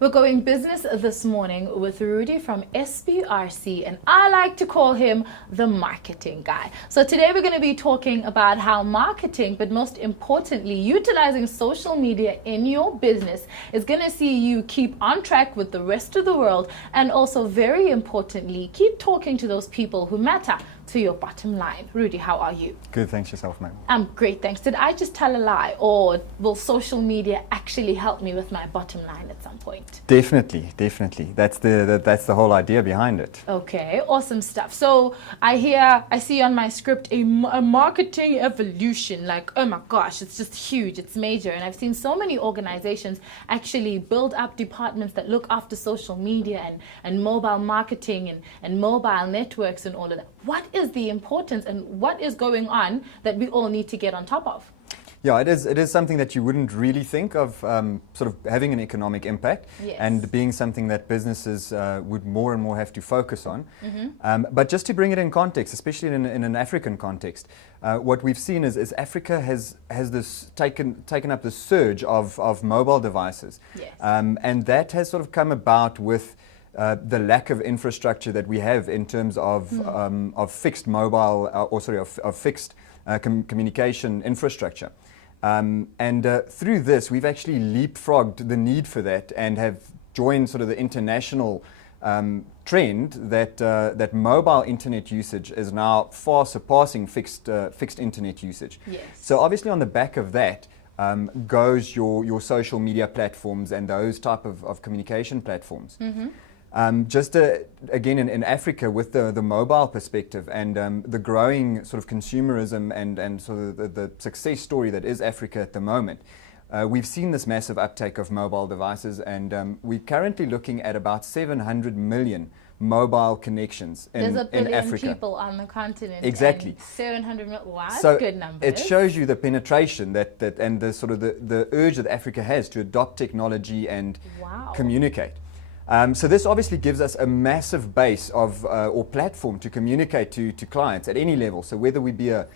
We're going business this morning with Rudi from SBRC, and I like to call him the marketing guy. So today we're going to be talking about how marketing, but most importantly, utilizing social media in your business is going to see you keep on track with the rest of the world, and also very importantly, keep talking to those people who matter to your bottom line. Rudi, how are you? Good, thanks yourself, mate. I'm great, thanks. Did I just tell a lie, or will social media actually help me with my bottom line at some point? Definitely. That's the whole idea behind it. Okay, awesome stuff. So I see on my script a marketing evolution. Like, oh my gosh, it's just huge, it's major. And I've seen so many organizations actually build up departments that look after social media and mobile marketing and mobile networks and all of that. What is the importance and what is going on that we all need to get on top of? Yeah, it is something that you wouldn't really think of sort of having an economic impact, yes, and being something that businesses would more and more have to focus on. But just to bring it in context, especially in an African context, what we've seen is Africa has this taken up the surge of mobile devices, yes, and that has sort of come about with the lack of infrastructure that we have in terms of fixed mobile, of fixed communication infrastructure. Through this, we've actually leapfrogged the need for that and have joined sort of the international trend that mobile internet usage is now far surpassing fixed internet usage. yes. So obviously on the back of that goes your social media platforms and those type of communication platforms. Again, in Africa, with the mobile perspective and the growing sort of consumerism and sort of the success story that is Africa at the moment, we've seen this massive uptake of mobile devices, and we're currently looking at about 700 million mobile connections in Africa. There's 1 billion people on the continent. Exactly. And 700 million. Wow, that's so good numbers. It shows you the penetration that and the sort of the urge that Africa has to adopt technology and wow, communicate. So this obviously gives us a massive base of or platform to communicate to clients at any level. So whether we be a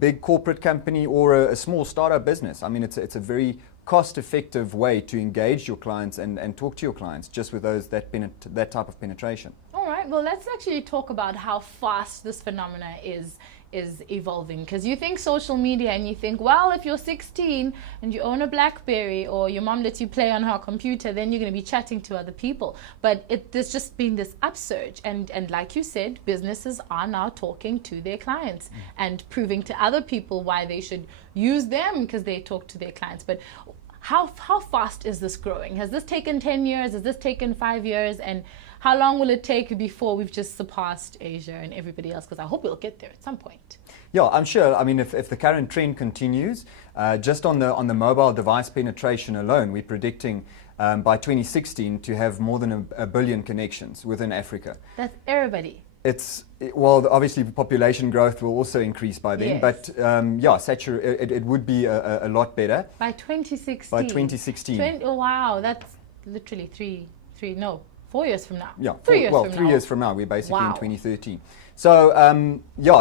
big corporate company or a small startup business, I mean, it's a very cost-effective way to engage your clients and talk to your clients just with that type of penetration. All right, well, let's actually talk about how fast this phenomena is evolving, because you think social media and you think, well, if you're 16 and you own a BlackBerry or your mom lets you play on her computer, then you're going to be chatting to other people. But there's just been this upsurge, and like you said, businesses are now talking to their clients and proving to other people why they should use them because they talk to their clients. But how fast is this growing? Has this taken 10 years? Has this taken 5 years? And how long will it take before we've just surpassed Asia and everybody else? Because I hope we'll get there at some point. Yeah, I'm sure. I mean, if the current trend continues, just on the mobile device penetration alone, we're predicting by 2016 to have more than a billion connections within Africa. That's everybody. Well, obviously population growth will also increase by then, yes, but it would be a lot better. By 2016? By 2016. Oh, wow, that's literally 4 years from now. Yeah, 3 years from now. 3 years from now, we're basically wow, in 2013. So,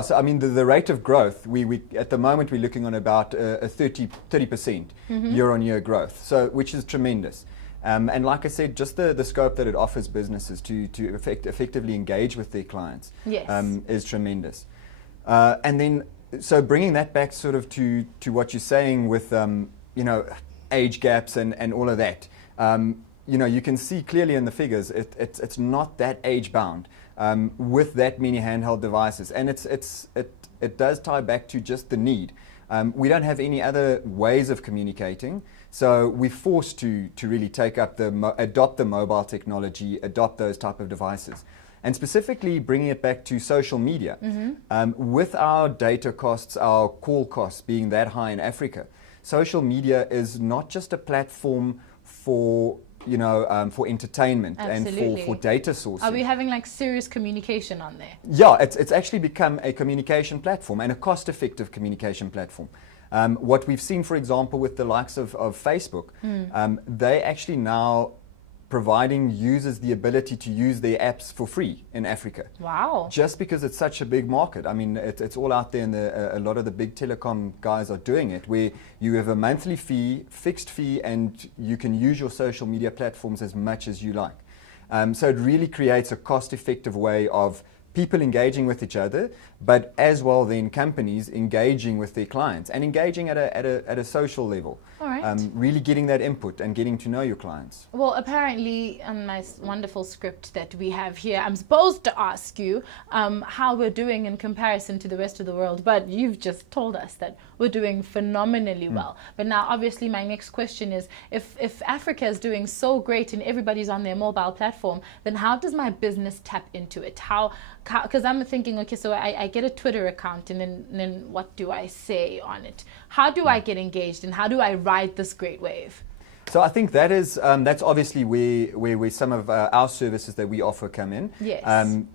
so I mean, the rate of growth, we at the moment we're looking on about a 30% year-on-year growth, so which is tremendous. And like I said, just the scope that it offers businesses to effectively engage with their clients, yes, is tremendous. And then, so bringing that back sort of to what you're saying with, age gaps and all of that, you can see clearly in the figures, it's not that age bound with that many handheld devices. And it does tie back to just the need. We don't have any other ways of communicating, so we're forced to really adopt the mobile technology, adopt those type of devices. And specifically bringing it back to social media, with our data costs, our call costs being that high in Africa, social media is not just a platform for entertainment absolutely, and for data sourcing. Are we having like serious communication on there? Yeah, it's actually become a communication platform and a cost-effective communication platform. What we've seen, for example, with the likes of Facebook, they actually now providing users the ability to use their apps for free in Africa. Wow. Just because it's such a big market. I mean, it's all out there, and a lot of the big telecom guys are doing it, where you have a monthly fee, fixed fee, and you can use your social media platforms as much as you like. So it really creates a cost-effective way of people engaging with each other, but as well then companies engaging with their clients and engaging at a social level. All right. Really getting that input and getting to know your clients. Well, apparently on my wonderful script that we have here, I'm supposed to ask you how we're doing in comparison to the rest of the world, but you've just told us that we're doing phenomenally well. But now obviously my next question is, if Africa is doing so great and everybody's on their mobile platform, then how does my business tap into it? Because I'm thinking, okay, so I get a Twitter account, and then what do I say on it? How do I get engaged, and how do I ride this great wave? So I think that is that's obviously where some of our services that we offer come in. Yes.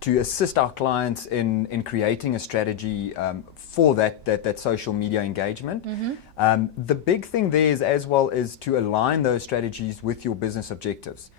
To assist our clients in creating a strategy for that social media engagement. The big thing there is as well is to align those strategies with your business objectives.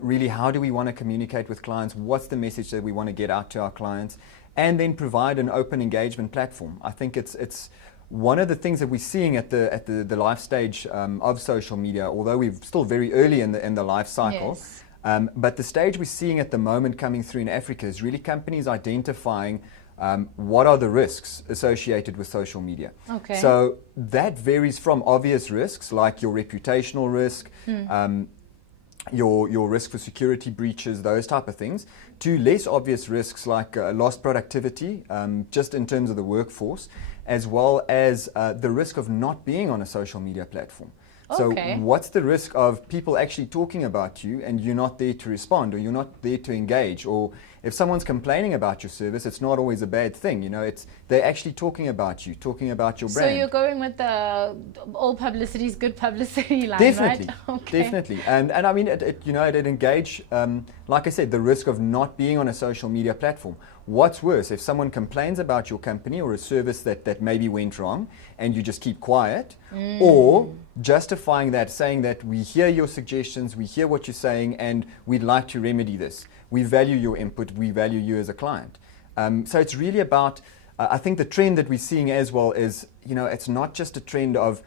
Really, how do we want to communicate with clients? What's the message that we want to get out to our clients? And then provide an open engagement platform. I think it's one of the things that we're seeing at the life stage of social media, although we're still very early in the life cycle. Yes. But the stage we're seeing at the moment coming through in Africa is really companies identifying what are the risks associated with social media. Okay. So that varies from obvious risks like your reputational risk, your risk for security breaches, those type of things, to less obvious risks like lost productivity, just in terms of the workforce, as well as the risk of not being on a social media platform. Okay. So what's the risk of people actually talking about you and you're not there to respond, or you're not there to engage? Or if someone's complaining about your service, it's not always a bad thing. You know, they're actually talking about you, talking about your brand. So you're going with the all publicity is good publicity line, Definitely, right? Okay. definitely. And I mean, it engage, like I said, the risk of not being on a social media platform. What's worse, if someone complains about your company or a service that maybe went wrong and you just keep quiet, or justifying that, saying that we hear your suggestions, we hear what you're saying, and we'd like to remedy this. We value your input, we value you as a client. So it's really about, I think the trend that we're seeing as well is, it's not just a trend of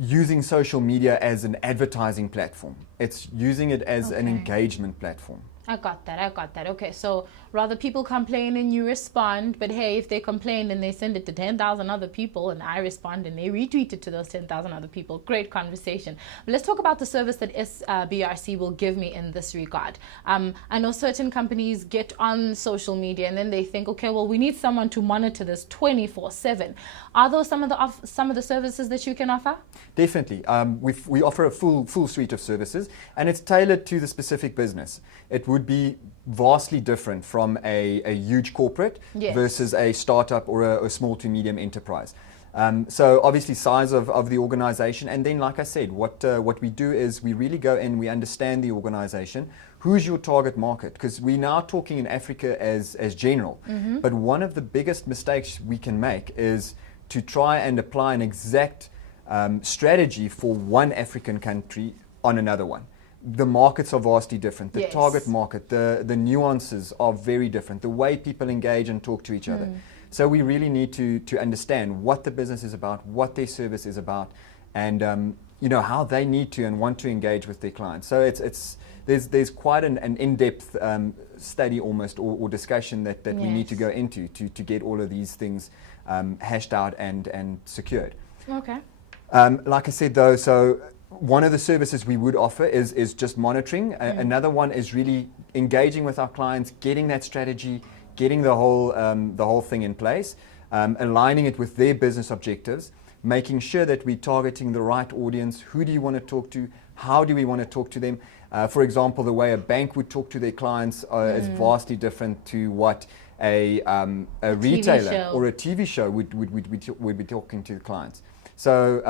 using social media as an advertising platform. It's using it as an engagement platform. I got that. Okay, so rather people complain and you respond, but hey, if they complain and they send it to 10,000 other people and I respond and they retweet it to those 10,000 other people, great conversation. But let's talk about the service that SBRC will give me in this regard. I know certain companies get on social media and then they think, okay, well, we need someone to monitor this 24/7. Are those some of the services that you can offer? Definitely. We offer a full suite of services, and it's tailored to the specific business. It would be vastly different from a huge corporate versus a startup or a small to medium enterprise. So obviously size of the organization, and then like I said, what we do is we really go in, we understand the organization, who's your target market, because we're now talking in Africa as general. But one of the biggest mistakes we can make is to try and apply an exact strategy for one African country on another one. The markets are vastly different. The target market, the nuances are very different. The way people engage and talk to each other. So we really need to understand what the business is about, what their service is about, and how they need to and want to engage with their clients. So there's quite an in-depth study almost or discussion that we need to go into to get all of these things hashed out and secured. Okay. Like I said though, so one of the services we would offer is just monitoring. Another one is really engaging with our clients, getting that strategy, getting the whole thing in place, aligning it with their business objectives, making sure that we're targeting the right audience. Who do you want to talk to? How do we want to talk to them? For example, the way a bank would talk to their clients is vastly different to what a retailer or a TV show would be talking to the clients. So,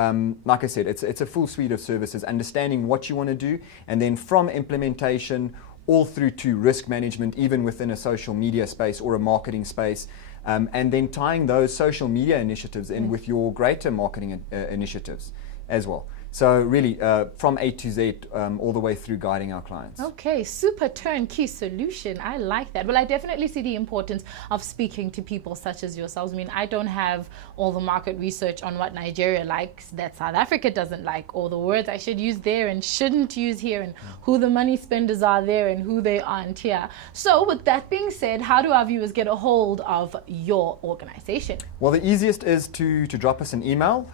like I said, it's a full suite of services, understanding what you want to do, and then from implementation all through to risk management, even within a social media space or a marketing space, and then tying those social media initiatives in with your greater marketing initiatives as well. So really, from A to Z, all the way through guiding our clients. Okay, super turnkey solution. I like that. Well, I definitely see the importance of speaking to people such as yourselves. I mean, I don't have all the market research on what Nigeria likes that South Africa doesn't like, or the words I should use there and shouldn't use here, and who the money spenders are there and who they aren't here. So with that being said, how do our viewers get a hold of your organization? Well, the easiest is to drop us an email.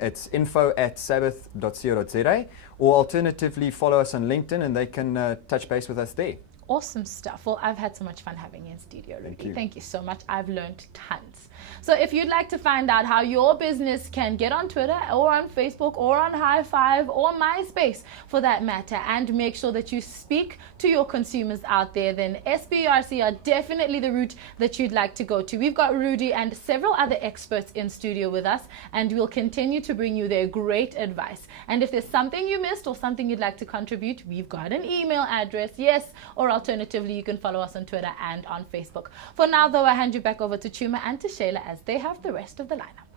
It's info@sabbath.co.za, or alternatively follow us on LinkedIn and they can touch base with us there. Awesome stuff. Well, I've had so much fun having you in studio, Rudi. Thank Thank you. you so much. I've learned tons. So if you'd like to find out how your business can get on Twitter or on Facebook or on High Five or MySpace for that matter, and make sure that you speak to your consumers out there, then SBRC are definitely the route that you'd like to go to. We've got Rudi and several other experts in studio with us, and we'll continue to bring you their great advice. And if there's something you missed or something you'd like to contribute, we've got an email address, yes, or alternatively, you can follow us on Twitter and on Facebook. For now, though, I hand you back over to Chuma and to Shayla as they have the rest of the lineup.